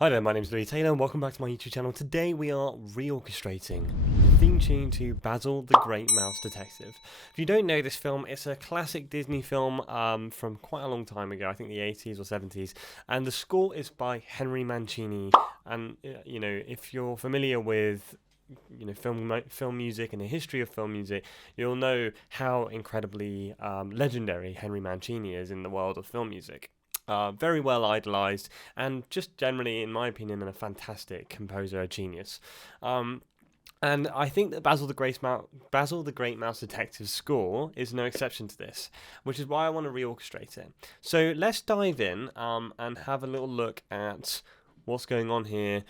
Hi there, my name is Louis Taylor and welcome back to my YouTube channel. Today we are re-orchestrating the theme tune to Basil the Great Mouse Detective. If you don't know this film, it's a classic Disney film from quite a long time ago, I think the 80s or 70s, and the score is by Henry Mancini. And if you're familiar with film music and the history of film music, you'll know how incredibly legendary Henry Mancini is in the world of film music. Very well idolized, and just generally, in my opinion, a fantastic composer, a genius. And I think that Basil the Great Mouse Detective's score is no exception to this, which is why I want to reorchestrate it. So let's dive in and have a little look at what's going on here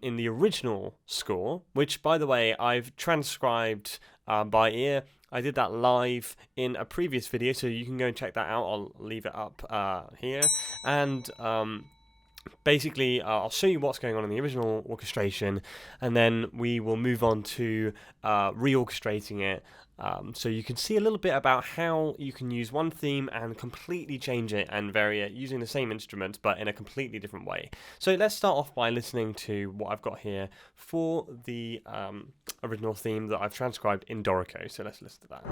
in the original score, which, by the way, I've transcribed by ear. I did that live in a previous video, so you can go and check that out. I'll leave it up here. And basically, I'll show you what's going on in the original orchestration, and then we will move on to reorchestrating it. So you can see a little bit about how you can use one theme and completely change it and vary it using the same instrument but in a completely different way. So let's start off by listening to what I've got here for the original theme that I've transcribed in Dorico. So let's listen to that.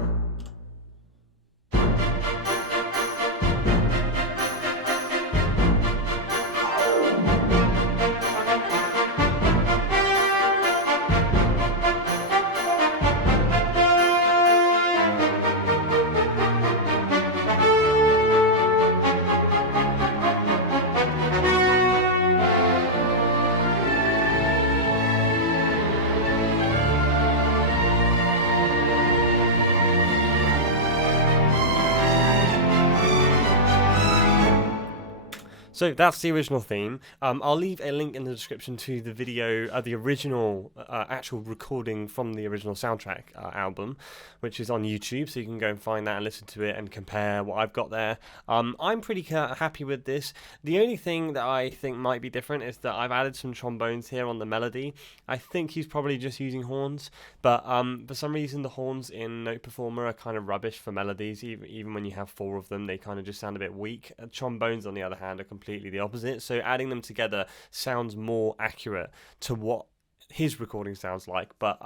So that's the original theme. I'll leave a link in the description to the video, the original actual recording from the original soundtrack album, which is on YouTube, so you can go and find that and listen to it and compare what I've got there. I'm pretty happy with this. The only thing that I think might be different is that I've added some trombones here on the melody. I think he's probably just using horns, but for some reason the horns in Note Performer are kind of rubbish for melodies. Even when you have 4 of them, they kind of just sound a bit weak. Trombones, on the other hand, are completely the opposite, so adding them together sounds more accurate to what his recording sounds like, but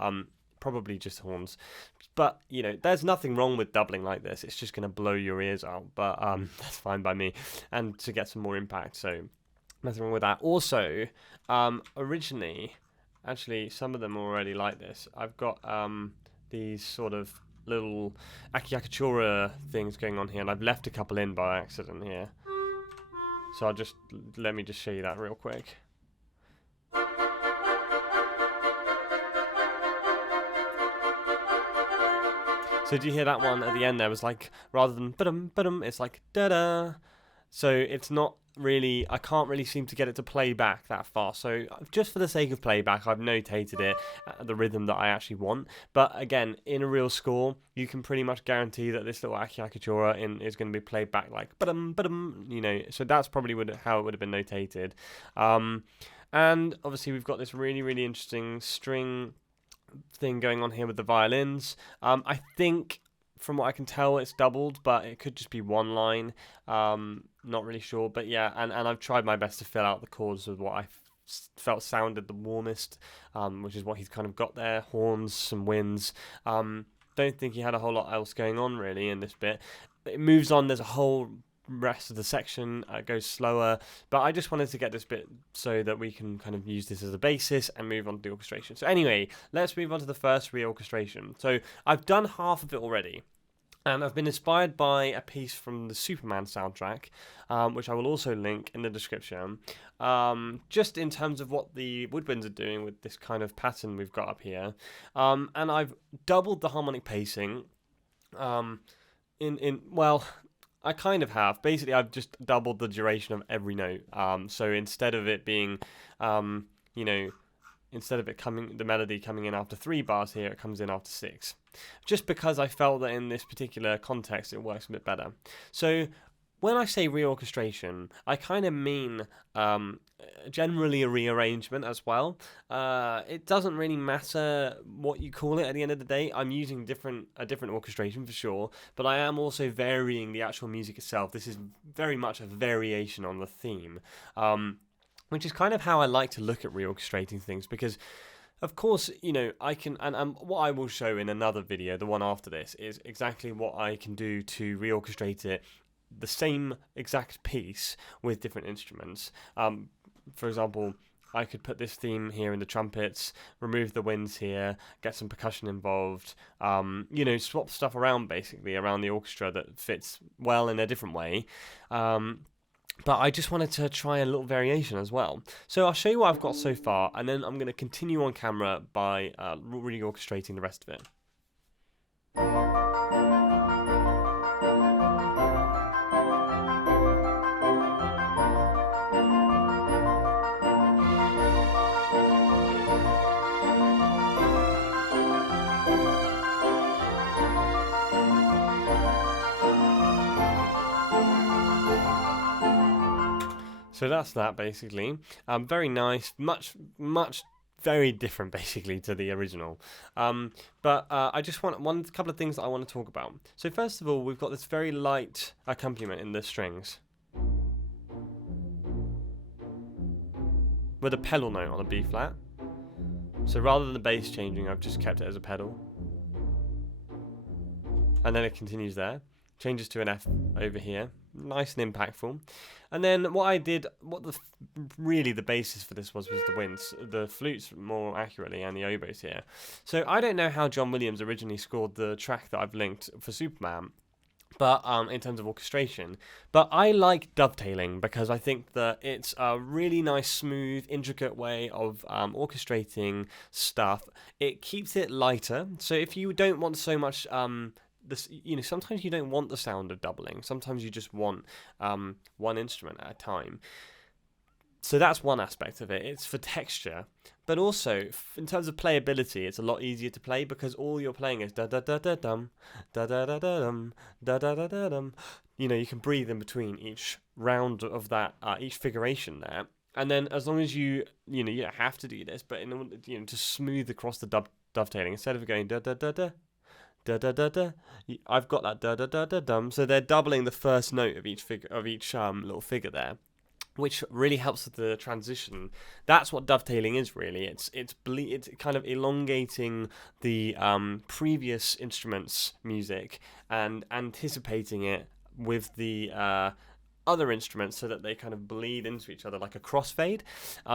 probably just horns. But there's nothing wrong with doubling like this. It's just going to blow your ears out, but that's fine by me, and to get some more impact, so nothing wrong with that. Also, originally, actually, some of them are already like this. I've got these sort of little Akiakachura things going on here, and I've left a couple in by accident here. So let me just show you that real quick. So do you hear that one at the end there? Was like, rather than ba-dum, ba-dum, it's like da-da. So it's not really, I can't really seem to get it to play back that fast. So just for the sake of playback, I've notated it at the rhythm that I actually want. But again, in a real score, you can pretty much guarantee that this little Akiakachura is going to be played back like ba-dum, ba-dum, so that's probably how it would have been notated. And obviously we've got this really, really interesting string thing going on here with the violins. I think, from what I can tell, it's doubled, but it could just be one line. Not really sure, but yeah, and I've tried my best to fill out the chords with what I felt sounded the warmest, which is what he's kind of got there: horns, some winds. Don't think he had a whole lot else going on really in this bit. It moves on. There's a whole rest of the section goes slower, but I just wanted to get this bit so that we can kind of use this as a basis and move on to the orchestration. So anyway, let's move on to the first reorchestration. So I've done half of it already, and I've been inspired by a piece from the Superman soundtrack, which I will also link in the description, just in terms of what the woodwinds are doing with this kind of pattern we've got up here. And I've doubled the harmonic pacing. Well, I kind of have. Basically, I've just doubled the duration of every note. So instead of it being, instead of the melody coming in after 3 bars here, it comes in after 6. Just because I felt that in this particular context, it works a bit better. So when I say reorchestration, I kind of mean generally a rearrangement as well. It doesn't really matter what you call it at the end of the day. I'm using a different orchestration for sure, but I am also varying the actual music itself. This is very much a variation on the theme. which is kind of how I like to look at reorchestrating things, because of course, you know, I can, and what I will show in another video, the one after this, is exactly what I can do to reorchestrate it, the same exact piece with different instruments. For example, I could put this theme here in the trumpets, remove the winds here, get some percussion involved, you know, swap stuff around basically around the orchestra that fits well in a different way. But I just wanted to try a little variation as well. So I'll show you what I've got so far, and then I'm going to continue on camera by reorchestrating the rest of it. So that's that basically. Very nice, much very different basically to the original. But I just want a couple of things that I want to talk about. So first of all, we've got this very light accompaniment in the strings, with a pedal note on a B flat. So rather than the bass changing, I've just kept it as a pedal. And then it continues there. Changes to an F over here. Nice and impactful. And then what I did, really the basis for this was the winds, the flutes more accurately, and the oboes here. So I don't know how John Williams originally scored the track that I've linked for Superman, but in terms of orchestration. But I like dovetailing because I think that it's a really nice, smooth, intricate way of orchestrating stuff. It keeps it lighter. So if you don't want so much you know, sometimes you don't want the sound of doubling. Sometimes you just want one instrument at a time. So that's one aspect of it. It's for texture, but also in terms of playability, it's a lot easier to play because all you're playing is da da da da dum, da da da da dum, da da da da dum. You know, you can breathe in between each round of that, each figuration there. And then as long as you know, you don't have to do this, but you know, to smooth across the dovetailing, instead of going da da da da. Da da da da. I've got that da da da da dum. So they're doubling the first note of each little figure there, which really helps with the transition. That's what dovetailing is really. It's kind of elongating the previous instrument's music and anticipating it with the other instruments so that they kind of bleed into each other like a crossfade.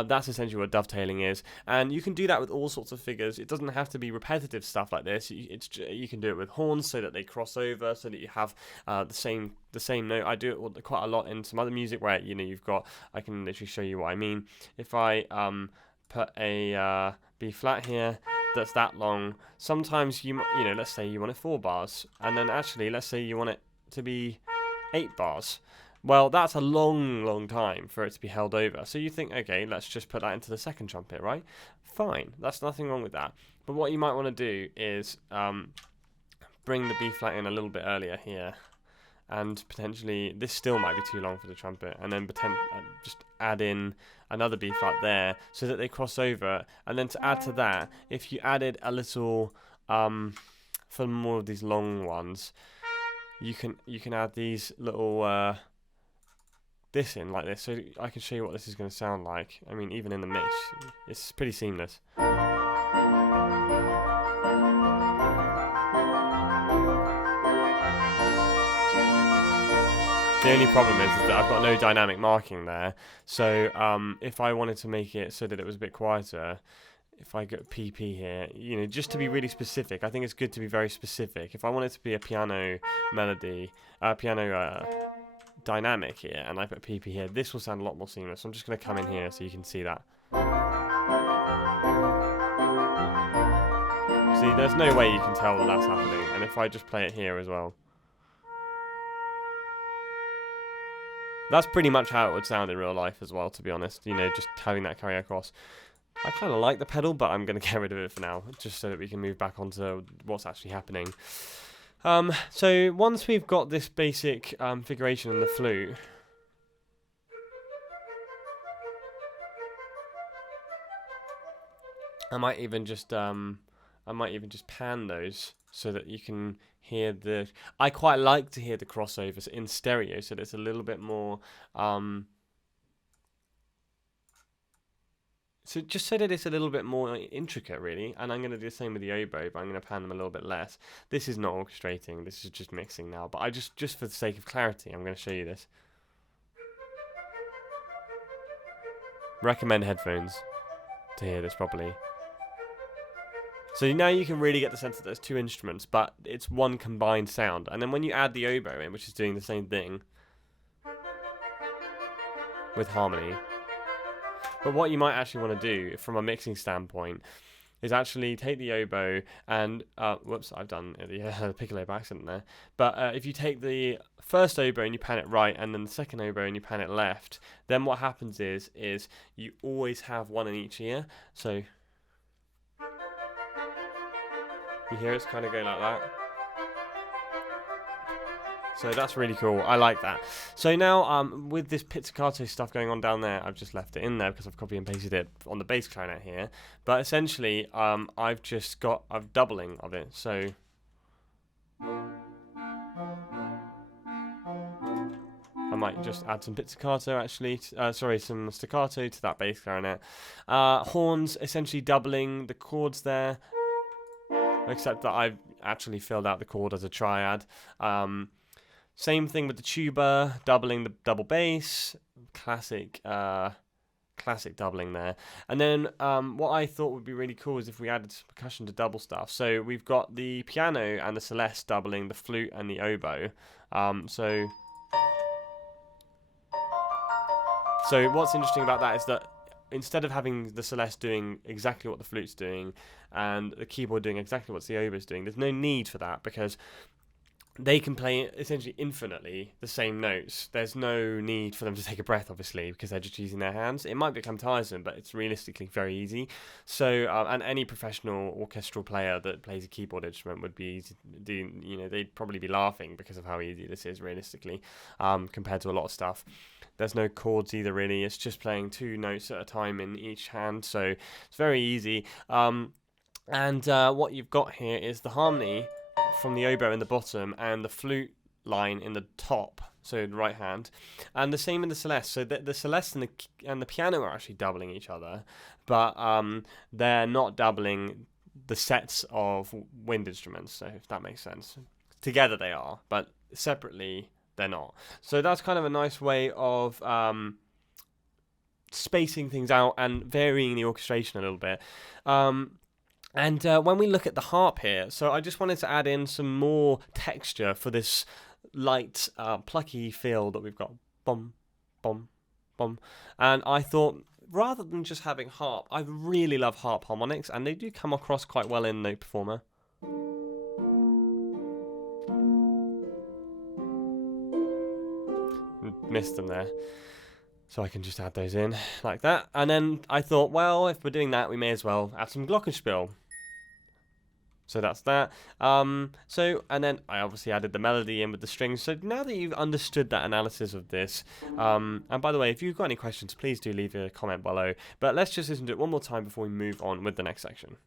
That's essentially what dovetailing is, and you can do that with all sorts of figures. It doesn't have to be repetitive stuff like this. You can do it with horns so that they cross over, so that you have the same note. I do it quite a lot in some other music where, you know, you've got, I can literally show you what I mean. If I put a B flat here that's that long, sometimes you know, let's say you want it 4 bars, and then actually let's say you want it to be 8 bars. Well, that's a long time for it to be held over. So you think, okay, let's just put that into the second trumpet, right? Fine, that's nothing wrong with that. But what you might want to do is bring the B flat in a little bit earlier here, and potentially this still might be too long for the trumpet, and then just add in another B flat there so that they cross over. And then to add to that, if you added a little for more of these long ones, you can add these little this in like this, so I can show you what this is going to sound like. I mean, even in the mix, it's pretty seamless. The only problem is that I've got no dynamic marking there, so if I wanted to make it so that it was a bit quieter, if I get PP here, you know, just to be really specific, I think it's good to be very specific. If I want it to be a piano melody, dynamic here, and I put PP here, this will sound a lot more seamless. So I'm just going to come in here so you can see that. See, there's no way you can tell that that's happening, and if I just play it here as well, that's pretty much how it would sound in real life as well, to be honest, you know, just having that carry across. I kind of like the pedal, but I'm going to get rid of it for now, just so that we can move back onto what's actually happening. So once we've got this basic figuration in the flute, I might even just pan those so that you can hear the. I quite like to hear the crossovers in stereo, so that it's a little bit more So just so that it's a little bit more intricate, really, and I'm going to do the same with the oboe, but I'm going to pan them a little bit less. This is not orchestrating, this is just mixing now, but I just for the sake of clarity, I'm going to show you this. Recommend headphones to hear this properly. So now you can really get the sense that there's two instruments, but it's one combined sound. And then when you add the oboe in, which is doing the same thing with harmony. But what you might actually want to do from a mixing standpoint is actually take the oboe and, whoops, I've done the piccolo by accident there. But if you take the first oboe and you pan it right, and then the second oboe and you pan it left, then what happens is you always have one in each ear. So you hear it's kind of going like that. So that's really cool. I like that. So now, with this pizzicato stuff going on down there, I've just left it in there because I've copy and pasted it on the bass clarinet here. But essentially, I'm doubling of it. So I might just add some pizzicato, actually. Some staccato to that bass clarinet. Horns, essentially doubling the chords there, except that I've actually filled out the chord as a triad. Same thing with the tuba, doubling the double bass, classic doubling there. And then what I thought would be really cool is if we added some percussion to double stuff. So we've got the piano and the celeste doubling the flute and the oboe. So what's interesting about that is that instead of having the celeste doing exactly what the flute's doing and the keyboard doing exactly what the oboe's doing, there's no need for that because they can play essentially infinitely the same notes. There's no need for them to take a breath, obviously, because they're just using their hands. It might become tiresome, but it's realistically very easy. So, and any professional orchestral player that plays a keyboard instrument would be easy to do. They'd probably be laughing because of how easy this is, realistically, compared to a lot of stuff. There's no chords either, really. It's just playing two notes at a time in each hand, so it's very easy. And what you've got here is the harmony from the oboe in the bottom and the flute line in the top, so the right hand, and the same in the celeste. So the celeste and the piano are actually doubling each other, but they're not doubling the sets of wind instruments, so if that makes sense. Together they are, but separately they're not. So that's kind of a nice way of spacing things out and varying the orchestration a little bit. And when we look at the harp here, so I just wanted to add in some more texture for this light, plucky feel that we've got. Bum, bum, bum. And I thought, rather than just having harp, I really love harp harmonics, and they do come across quite well in Note Performer. Missed them there. So I can just add those in like that. And then I thought, well, if we're doing that, we may as well add some glockenspiel. So that's that. And then I obviously added the melody in with the strings. So now that you've understood that analysis of this, and by the way, if you've got any questions, please do leave a comment below. But let's just listen to it one more time before we move on with the next section.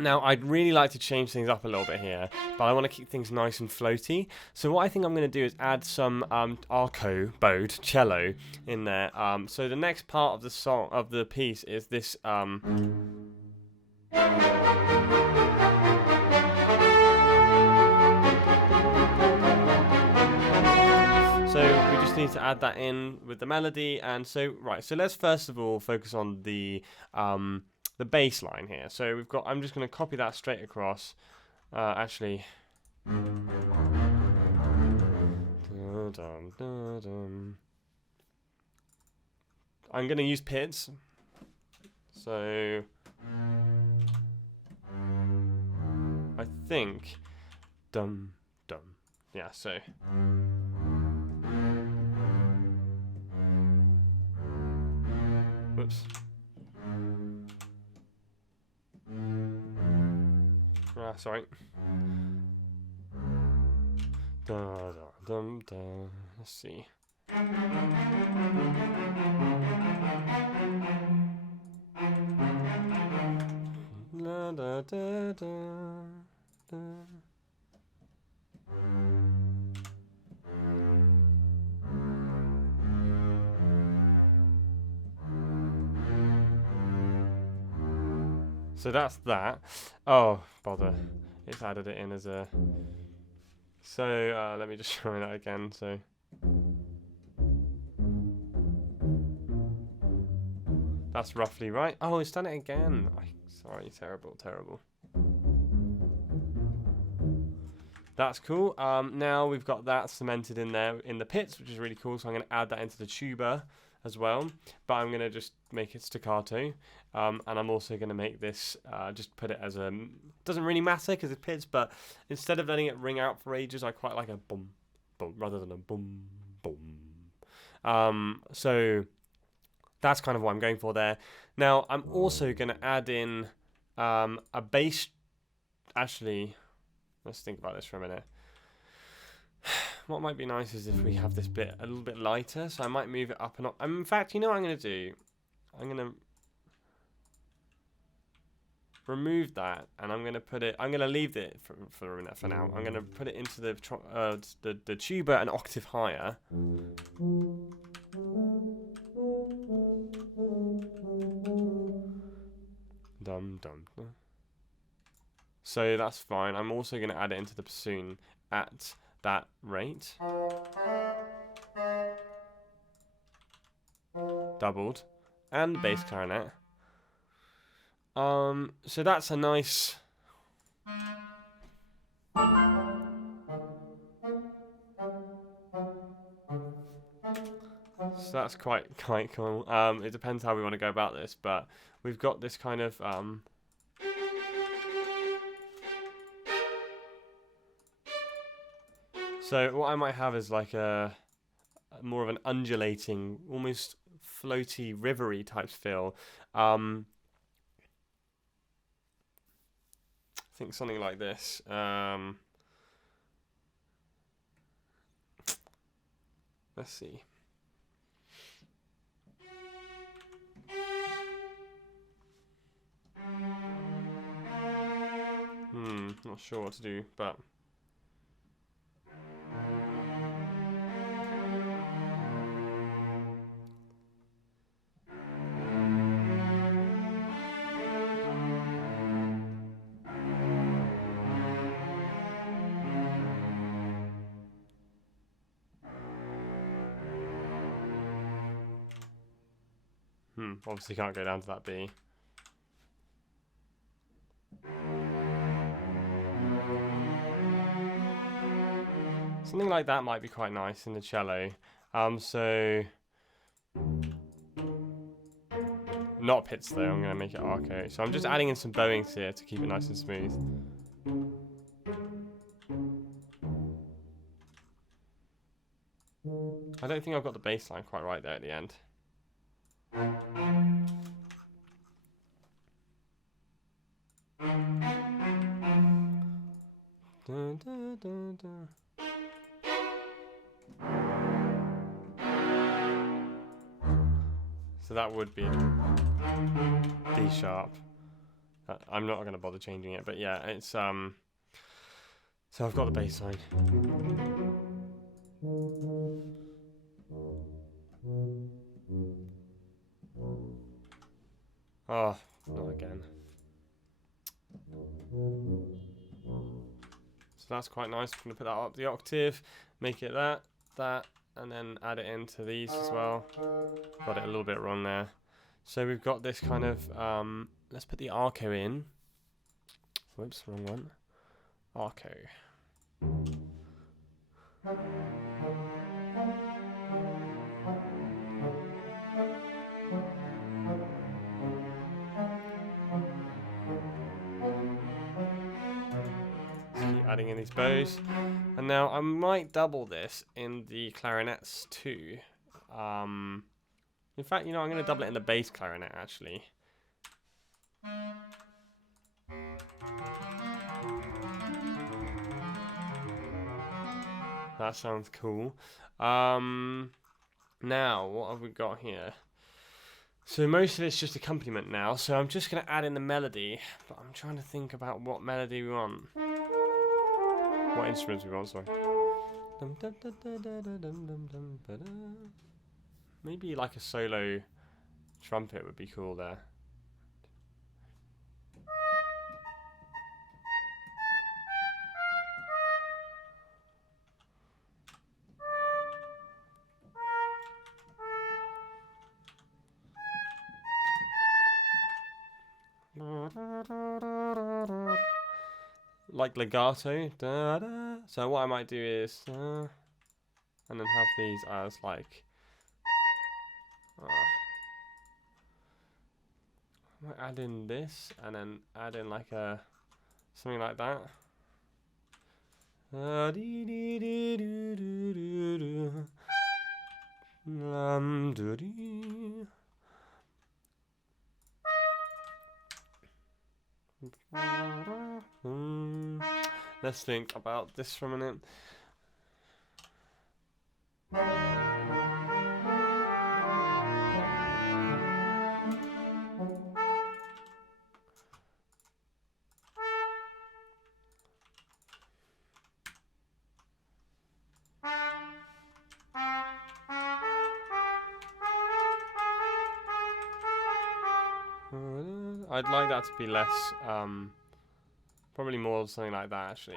Now, I'd really like to change things up a little bit here, but I want to keep things nice and floaty. So what I think I'm going to do is add some arco bowed cello in there. So the next part of the song, of the piece, is this. So we just need to add that in with the melody. And so, right, so let's first of all focus on the bass line here. So we've got, I'm just going to copy that straight across. Actually, I'm going to use pits. So I think dum dum. Yeah, so whoops. Sorry. Dum dum. Let's see. La, da, da, da, da. So that's that. Oh, bother. It's added it in as a... So, let me just try that again. So, that's roughly right. Oh, it's done it again. Sorry, terrible, terrible. That's cool. Now we've got that cemented in there in the pits, which is really cool. So I'm going to add that into the tuba as well. But I'm going to just make it staccato. And I'm also going to make this, just put it as a... Doesn't really matter because it's pits, but instead of letting it ring out for ages, I quite like a boom, boom, rather than a boom, boom. So that's kind of what I'm going for there. Now, I'm also going to add in a bass... Actually... Let's think about this for a minute. What might be nice is if we have this bit a little bit lighter, so I might move it up and up. In fact, you know what I'm going to do? I'm going to remove that, and I'm going to put it... I'm going to leave it for now. I'm going to put it into the tuba an octave higher. Dum dum dum. So that's fine. I'm also going to add it into the bassoon at that rate. Doubled. And the bass clarinet. So that's a nice... So that's quite cool. It depends how we want to go about this, but we've got this kind of... So what I might have is like a more of an undulating, almost floaty, rivery type feel. I think something like this. Let's see. Not sure what to do, but... Obviously can't go down to that B. Something like that might be quite nice in the cello. So... Not pits though, I'm going to make it arco. So I'm just adding in some bowings here to keep it nice and smooth. I don't think I've got the bass line quite right there at the end. Dun, dun, dun, dun. So that would be D sharp. I'm not going to bother changing it, but yeah, it's so I've got the bass line. Oh, not again. So that's quite nice. I'm going to put that up the octave, make it that, and then add it into these as well. Got it a little bit wrong there. So we've got this kind of, let's put the arco in. Whoops, wrong one. Arco. Adding in these bows, and now I might double this in the clarinets too. In fact, you know, I'm going to double it in the bass clarinet actually. That sounds cool. Now, what have we got here? So most of it's just accompaniment now, so I'm just going to add in the melody, but I'm trying to think about what melody we want. What instruments we want, sorry. Maybe like a solo trumpet would be cool there. Like legato. Da, da. So what I might do is, and then have these as like, I might add in this, and then add in like a something like that. Let's think about this for a minute. I'd like that to be less, probably more something like that actually.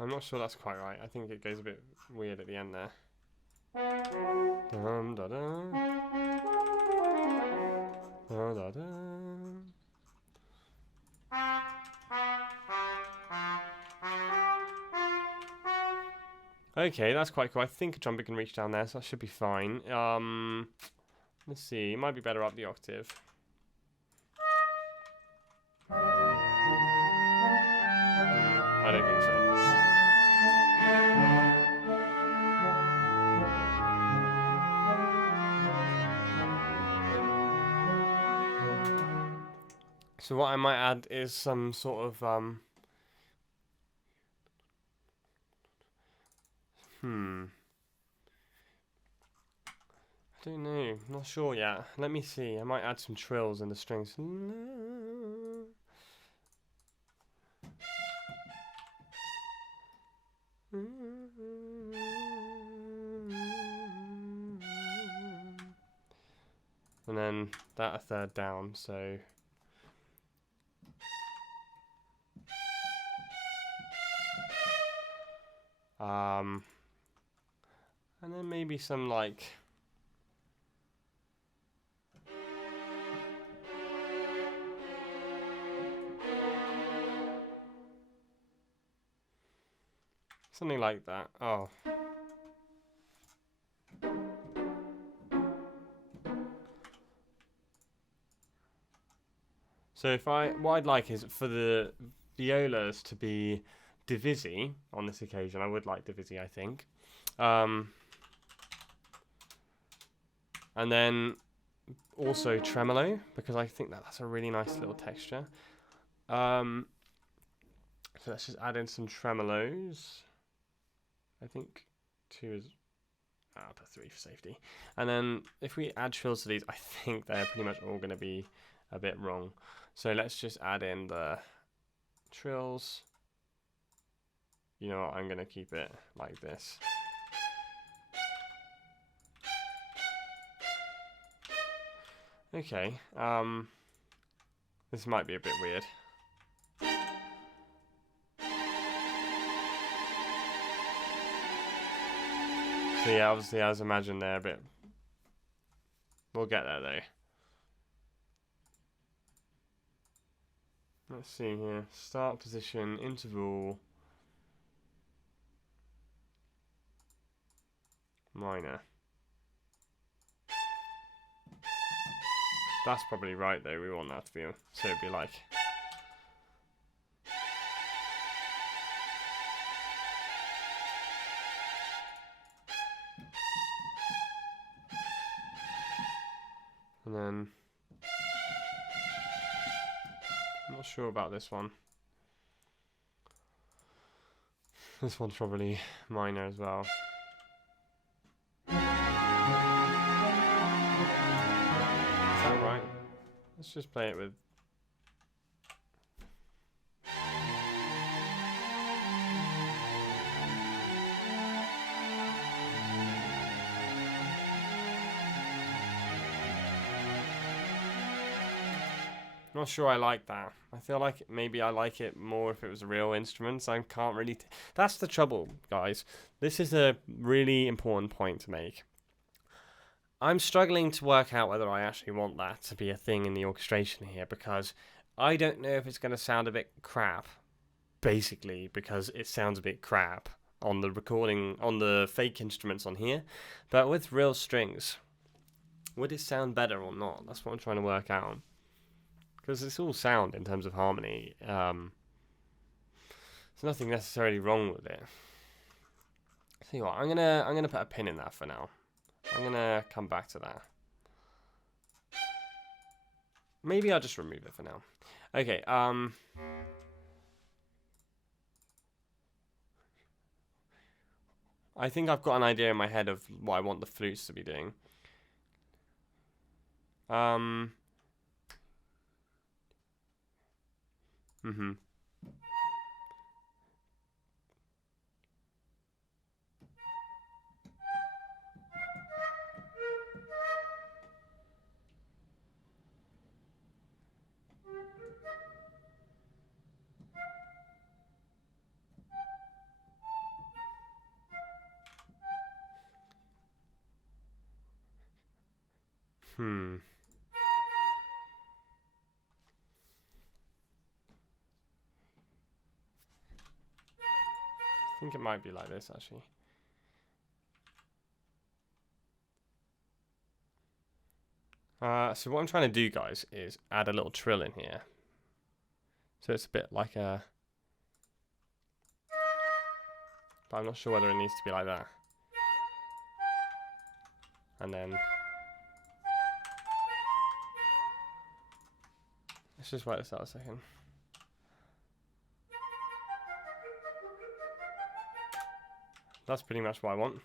I'm not sure that's quite right. I think it goes a bit weird at the end there. Dun, da, da. Da, da, da. Okay, that's quite cool. I think a trumpet can reach down there, so that should be fine. Let's see. It might be better up the octave. I don't think so. So what I might add is some sort of I don't know. Not sure yet. Let me see. I might add some trills in the strings. And then that a third down, so and then maybe some like something like that. Oh. So what I'd like is for the violas to be divisi on this occasion. I would like divisi, I think. And then also tremolo, because I think that's a really nice little texture. So let's just add in some tremolos. I think 2 is... I'll put 3 for safety. And then if we add trills to these, I think they're pretty much all going to be a bit wrong. So let's just add in the trills. You know what, I'm going to keep it like this. Okay, this might be a bit weird. So yeah, obviously as imagined they're a bit... We'll get there though. Let's see here. Start position, interval, minor. That's probably right though. We want that to be, so it'd be like. And then I'm not sure about this one. This one's probably minor as well. Is that right? Let's just play it with. Not sure I like that. I feel like maybe I like it more if it was real instruments. I can't really. That's the trouble, guys. This is a really important point to make. I'm struggling to work out whether I actually want that to be a thing in the orchestration here, because I don't know if it's going to sound a bit crap, basically, because it sounds a bit crap on the recording, on the fake instruments on here. But with real strings, would it sound better or not? That's what I'm trying to work out. Because it's all sound in terms of harmony. There's nothing necessarily wrong with it. See what, I'm gonna put a pin in that for now. I'm gonna come back to that. Maybe I'll just remove it for now. Okay, I think I've got an idea in my head of what I want the flutes to be doing. I think it might be like this, actually. So what I'm trying to do, guys, is add a little trill in here. So it's a bit like a... But I'm not sure whether it needs to be like that. And then... Let's just write this out a second. That's pretty much what I want.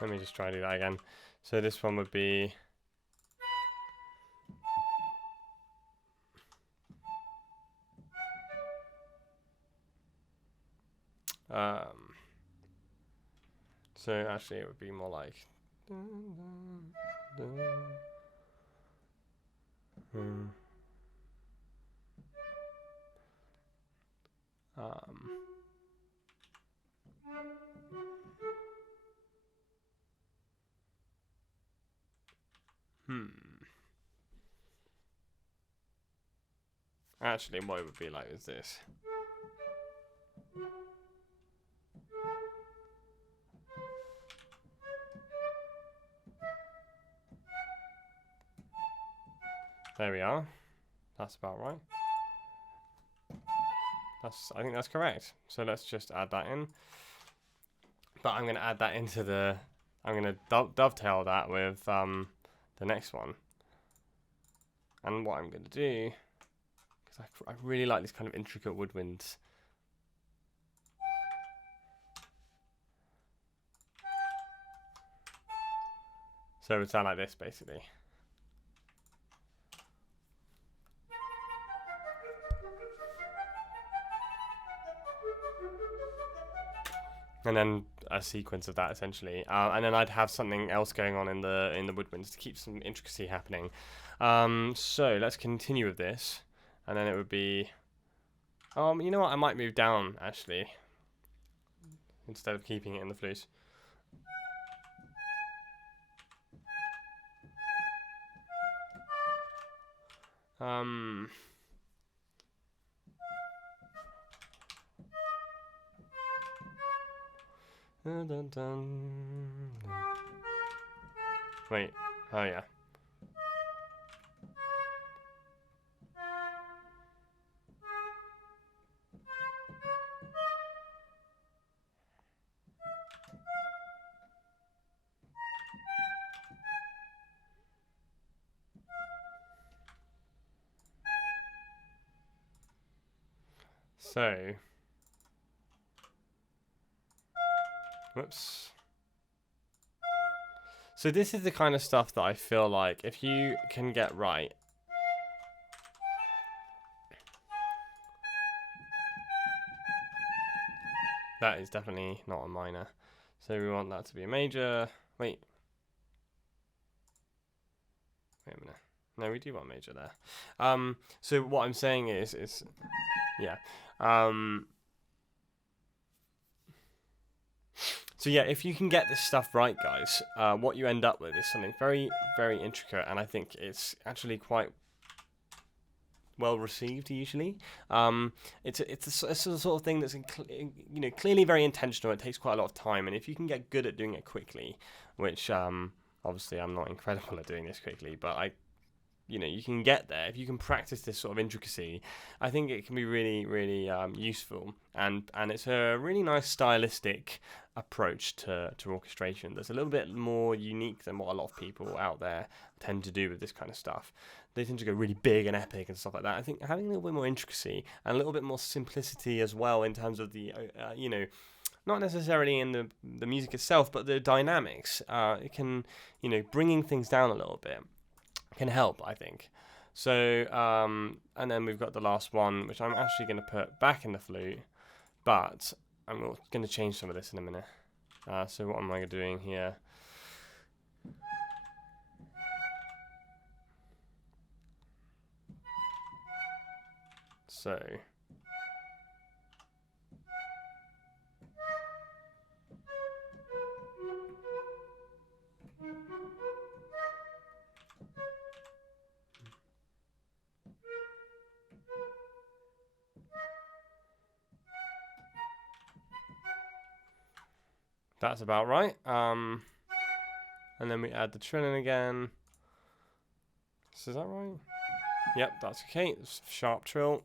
Let me just try to do that again. So this one would be... so actually it would be more like... Actually, what it would be like is this. There we are. That's about right. I think that's correct. So let's just add that in. But I'm going to add that into the... I'm going to dovetail that with the next one. And what I'm going to do... Because I really like these kind of intricate woodwinds. So it would sound like this, basically. And then a sequence of that, essentially, and then I'd have something else going on in the woodwinds to keep some intricacy happening. So let's continue with this, and then it would be, you know what? I might move down actually, instead of keeping it in the flutes. Wait, oh yeah. So, whoops. So this is the kind of stuff that I feel like if you can get right, that is definitely not a minor. So we want that to be a major. Wait a minute. No, we do want major there. So what I'm saying is yeah. So yeah, if you can get this stuff right, guys, what you end up with is something very, very intricate, and I think it's actually quite well received usually. It's a sort of thing that's clearly very intentional. It takes quite a lot of time, and if you can get good at doing it quickly, which obviously I'm not incredible at doing this quickly, but you can get there if you can practice this sort of intricacy. I think it can be really, really useful, and it's a really nice stylistic approach to orchestration that's a little bit more unique than what a lot of people out there tend to do with this kind of stuff. They tend to go really big and epic and stuff like that. I think having a little bit more intricacy and a little bit more simplicity as well in terms of the not necessarily in the music itself, but the dynamics. It can, bringing things down a little bit can help, I think. So, and then we've got the last one, which I'm actually going to put back in the flute, but I'm going to change some of this in a minute. So what am I doing here? So, that's about right. And then we add the trilling again. So is that right? Yep, that's okay. It's sharp trill.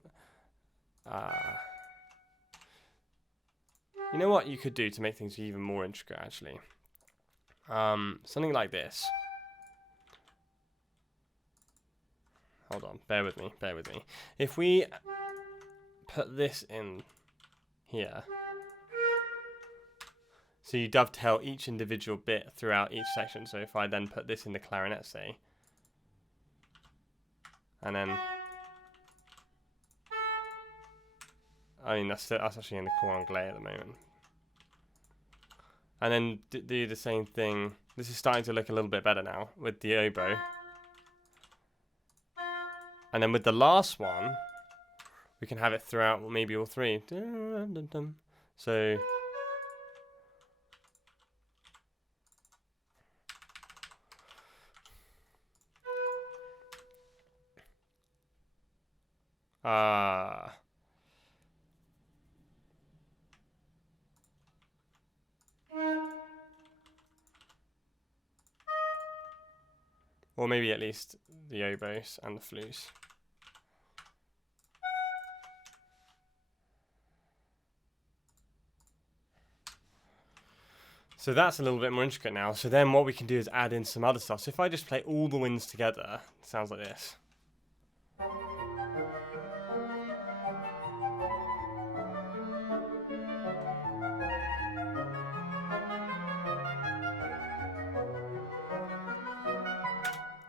You know what you could do to make things even more intricate, actually? Something like this. Hold on, bear with me. If we put this in here, so you dovetail each individual bit throughout each section. So if I then put this in the clarinet, say, and then, I mean, that's actually in the cor anglais at the moment. And then do the same thing. This is starting to look a little bit better now with the oboe. And then with the last one, we can have it throughout, well, maybe all three. So, or maybe at least the oboes and the flutes. So that's a little bit more intricate now. So then what we can do is add in some other stuff. So if I just play all the winds together, it sounds like this.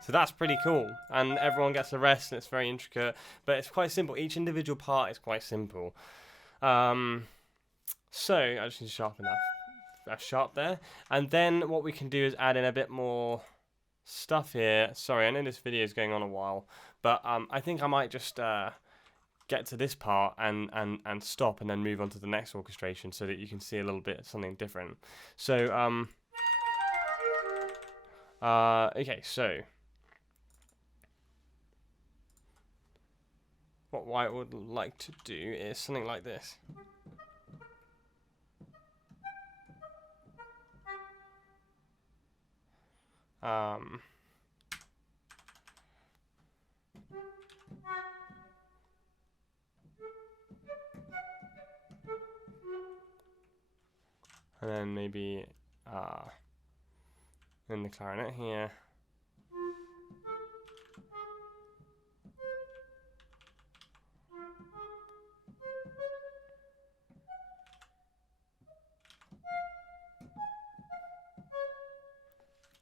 So that's pretty cool, and everyone gets a rest, and it's very intricate, but it's quite simple. Each individual part is quite simple. So I just need to sharpen that sharp there, and then what we can do is add in a bit more stuff here. Sorry, I know this video is going on a while, but I think I might just get to this part and stop, and then move on to the next orchestration so that you can see a little bit something different. So okay, so what I would like to do is something like this. And then maybe in the clarinet here.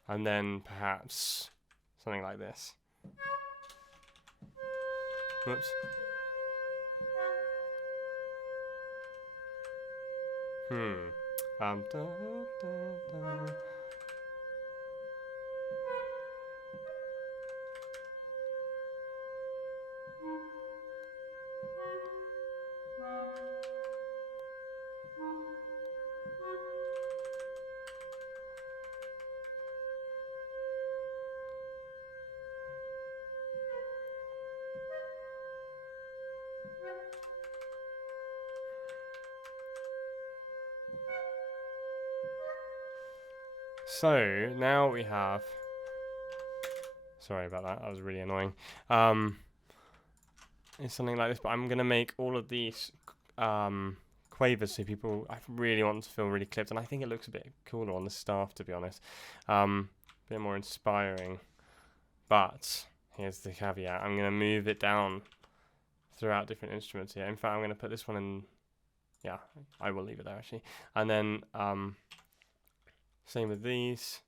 And then perhaps something like this. Whoops. Da, da, da. So now we have, sorry about that was really annoying. It's something like this, but I'm gonna make all of these quavers so people, I really want them to feel really clipped, and I think it looks a bit cooler on the staff, to be honest. A bit more inspiring. But here's the caveat: I'm gonna move it down throughout different instruments here. In fact, I'm gonna put this one in. Yeah, I will leave it there actually, and then same with these.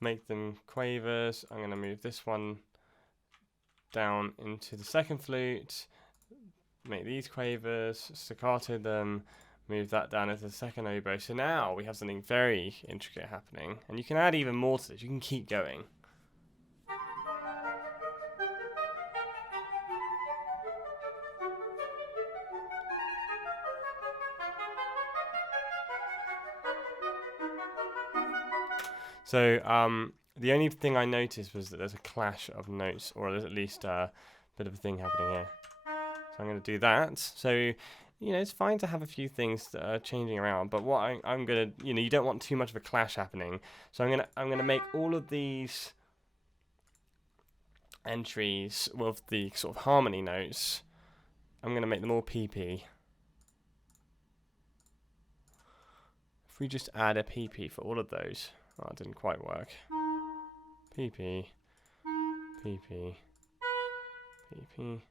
Make them quavers. I'm going to move this one down into the second flute. Make these quavers, staccato them, move that down into the second oboe. So now we have something very intricate happening. And you can add even more to this. You can keep going. So the only thing I noticed was that there's a clash of notes, or there's at least a bit of a thing happening here. So I'm going to do that. So, you know, it's fine to have a few things that are changing around, but what I'm going to, you know, you don't want too much of a clash happening. So I'm going to make all of these entries with the sort of harmony notes. I'm going to make them all PP. If we just add a PP for all of those. Oh, it didn't quite work. PP, PP, PP.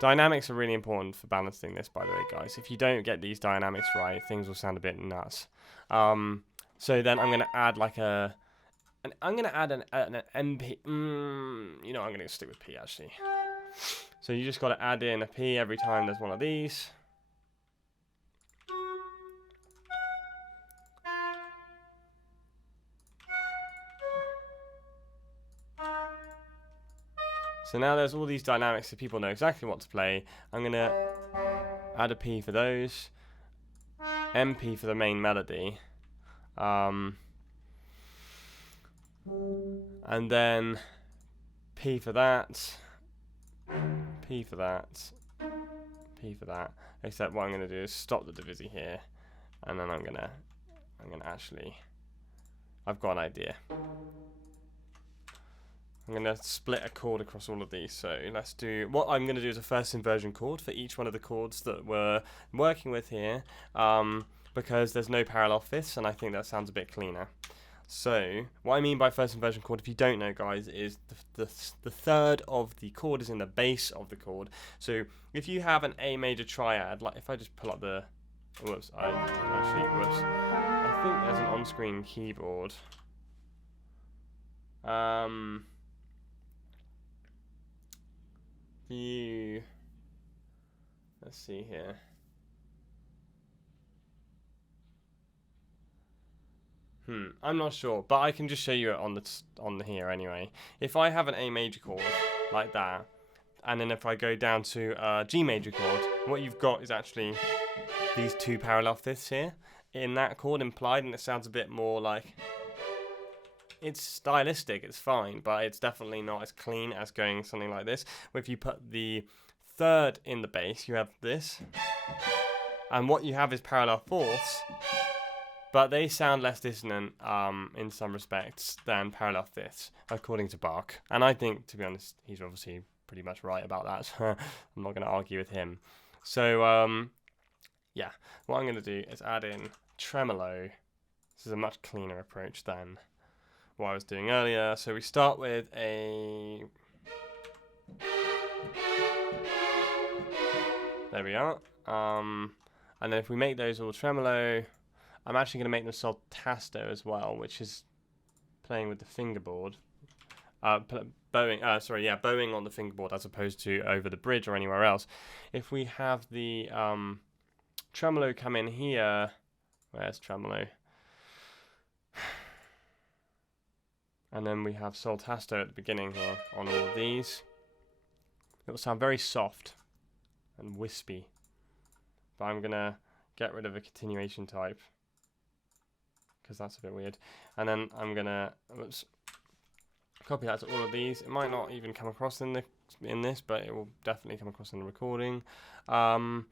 Dynamics are really important for balancing this, by the way, guys. If you don't get these dynamics right, things will sound a bit nuts. So then I'm going to add like an MP. You know, I'm going to stick with P, actually. So you just got to add in a P every time there's one of these. So now there's all these dynamics so people know exactly what to play. I'm going to add a P for those, MP for the main melody, and then P for that, P for that, P for that. Except what I'm going to do is stop the division here, and then I'm going to actually, I've got an idea. I'm going to split a chord across all of these. So let's do, what I'm going to do is a first inversion chord for each one of the chords that we're working with here, because there's no parallel fifths, and I think that sounds a bit cleaner. So what I mean by first inversion chord, if you don't know, guys, is the third of the chord is in the bass of the chord. So if you have an A major triad, like if I just pull up the, whoops, I think there's an on-screen keyboard. View. Let's see here. I'm not sure, but I can just show you it on the here anyway. If I have an A major chord like that, and then if I go down to a G major chord, what you've got is actually these two parallel fifths here in that chord implied, and it sounds a bit more like, it's stylistic, it's fine, but it's definitely not as clean as going something like this. Where if you put the third in the bass, you have this, and what you have is parallel fourths, but they sound less dissonant in some respects than parallel fifths, according to Bach. And I think, to be honest, he's obviously pretty much right about that. I'm not going to argue with him. So, yeah, what I'm going to do is add in tremolo. This is a much cleaner approach than what I was doing earlier. So we start with a, there we are, and then if we make those all tremolo, I'm actually going to make them soltasto as well, which is playing with the fingerboard, bowing on the fingerboard as opposed to over the bridge or anywhere else. If we have the tremolo come in here, where's tremolo? And then we have soltasto at the beginning here on all of these. It will sound very soft and wispy, but I'm gonna get rid of a continuation type because that's a bit weird. And then I'm gonna copy that to all of these. It might not even come across in this, but it will definitely come across in the recording. So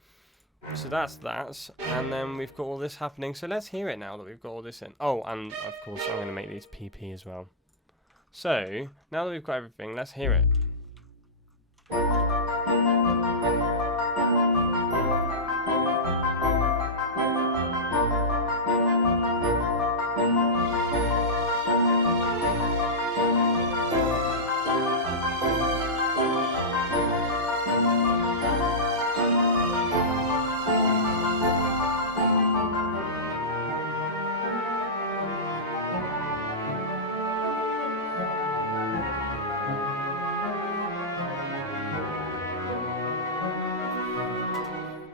that's that, and then we've got all this happening. So let's hear it now that we've got all this in. Oh, and of course I'm going to make these PP as well. So now that we've got everything, let's hear it.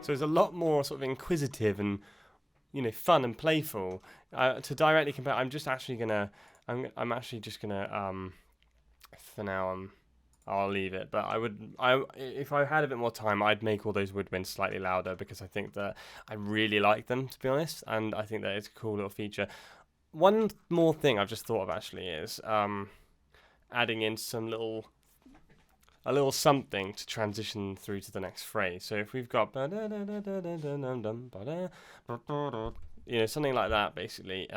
So it's a lot more sort of inquisitive and, you know, fun and playful. To directly compare, I'm just actually gonna, I'm actually just gonna, for now, I'll leave it. But if I had a bit more time, I'd make all those woodwinds slightly louder because I think that I really like them, to be honest, and I think that it's a cool little feature. One more thing I've just thought of actually is adding in a little something to transition through to the next phrase. So if we've got, you know, something like that, basically.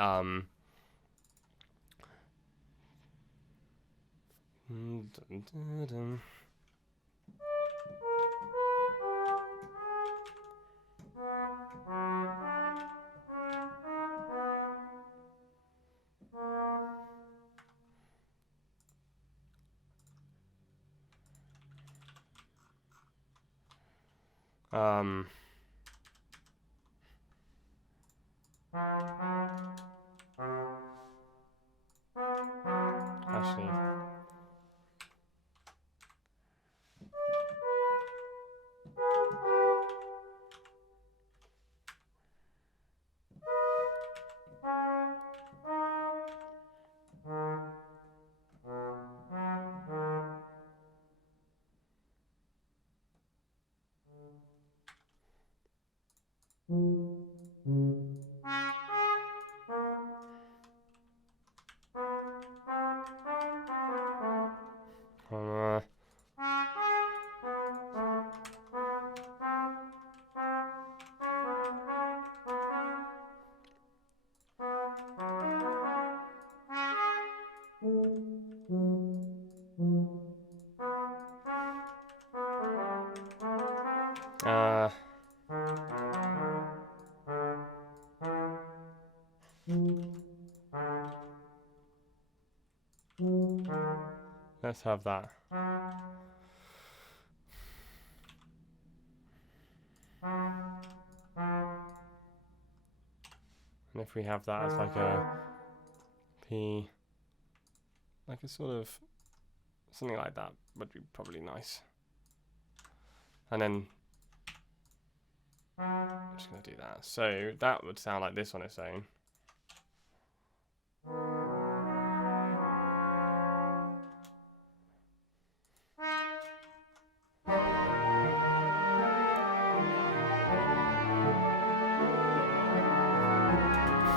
Actually, let's have that. And if we have that as like a P, like a sort of something like that would be probably nice. And then I'm just going to do that. So that would sound like this on its own.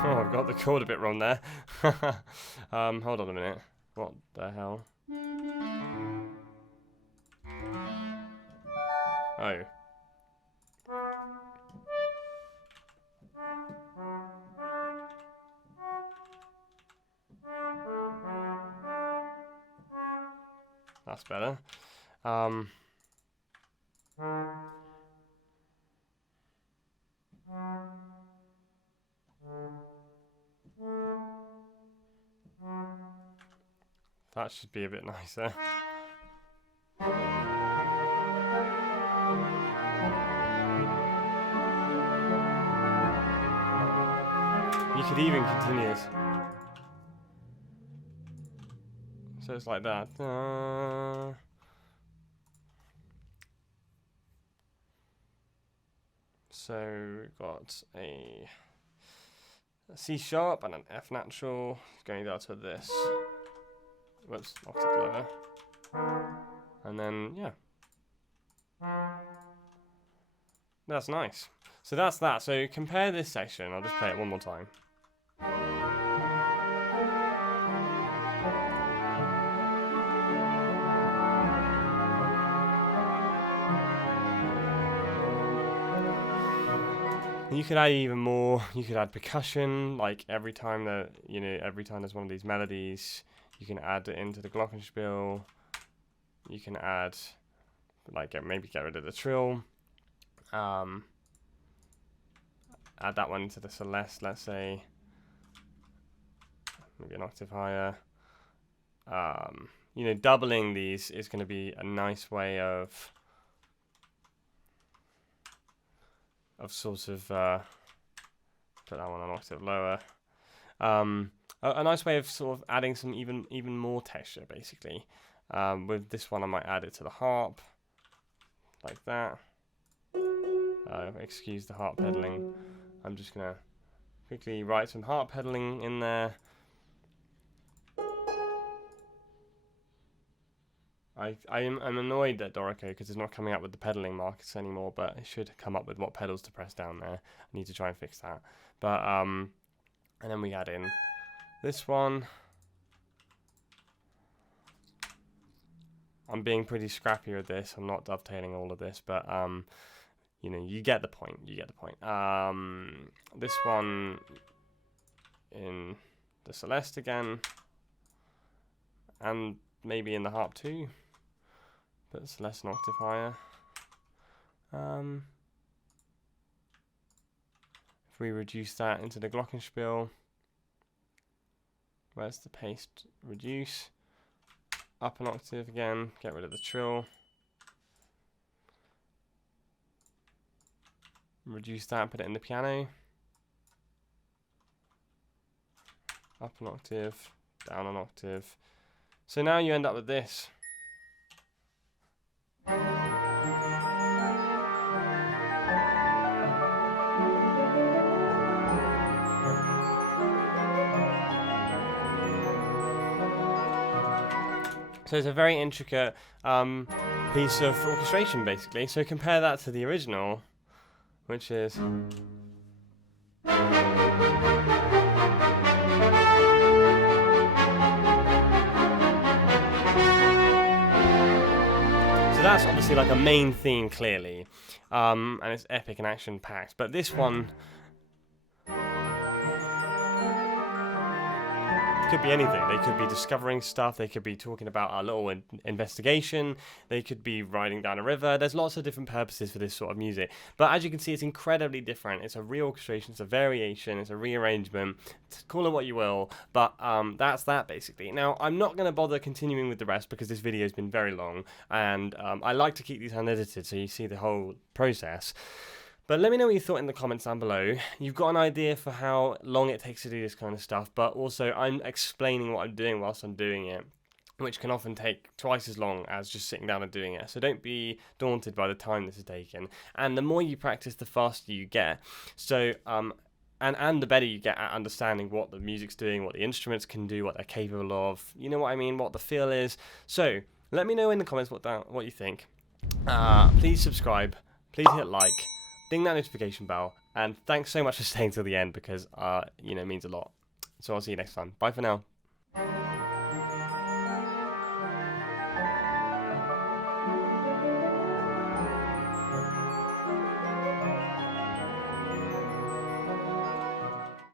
Oh, I've got the chord a bit wrong there. Hold on a minute. What the hell? Oh. That's better. That should be a bit nicer. You could even continue it. So it's like that. So we've got a C sharp and an F natural going down to this. Whoops, octave lower. And then, yeah. That's nice. So that's that. So compare this section. I'll just play it one more time. You could add even more. You could add percussion, like every time that every time there's one of these melodies, you can add it into the glockenspiel. You can add, like, maybe get rid of the trill. Add that one into the celeste, let's say. Maybe an octave higher. Doubling these is going to be a nice way of sort of put that one an octave lower. A nice way of sort of adding some even more texture, basically. With this one, I might add it to the harp, like that. Excuse the harp pedaling. I'm just gonna quickly write some harp pedaling in there. I'm annoyed at Dorico because it's not coming up with the pedaling markers anymore, but it should come up with what pedals to press down there. I need to try and fix that. But and then we add in this one. I'm being pretty scrappy with this. I'm not dovetailing all of this, but you get the point. You get the point. This one in the celeste again, and maybe in the harp too. But it's less an octave higher. If we reduce that into the glockenspiel, where's the paste? Reduce. Up an octave again, get rid of the trill. Reduce that, put it in the piano. Up an octave, down an octave. So now you end up with this. So it's a very intricate piece of orchestration, basically. So compare that to the original, which is... So that's obviously like a main theme, clearly, and it's epic and action-packed. But this one could be anything. They could be discovering stuff. They could be talking about a little investigation. They could be riding down a river. There's lots of different purposes for this sort of music. But as you can see, it's incredibly different. It's a re-orchestration. It's a variation. It's a rearrangement. Call it what you will. But that's that, basically. Now, I'm not going to bother continuing with the rest because this video has been very long. And I like to keep these unedited so you see the whole process. But let me know what you thought in the comments down below. You've got an idea for how long it takes to do this kind of stuff, but also I'm explaining what I'm doing whilst I'm doing it, which can often take twice as long as just sitting down and doing it. So don't be daunted by the time this is taken. And the more you practice, the faster you get. So, and the better you get at understanding what the music's doing, what the instruments can do, what they're capable of, you know what I mean, what the feel is. So let me know in the comments what you think. Please subscribe, please hit like. Ding that notification bell, and thanks so much for staying till the end because, it means a lot. So I'll see you next time. Bye for now.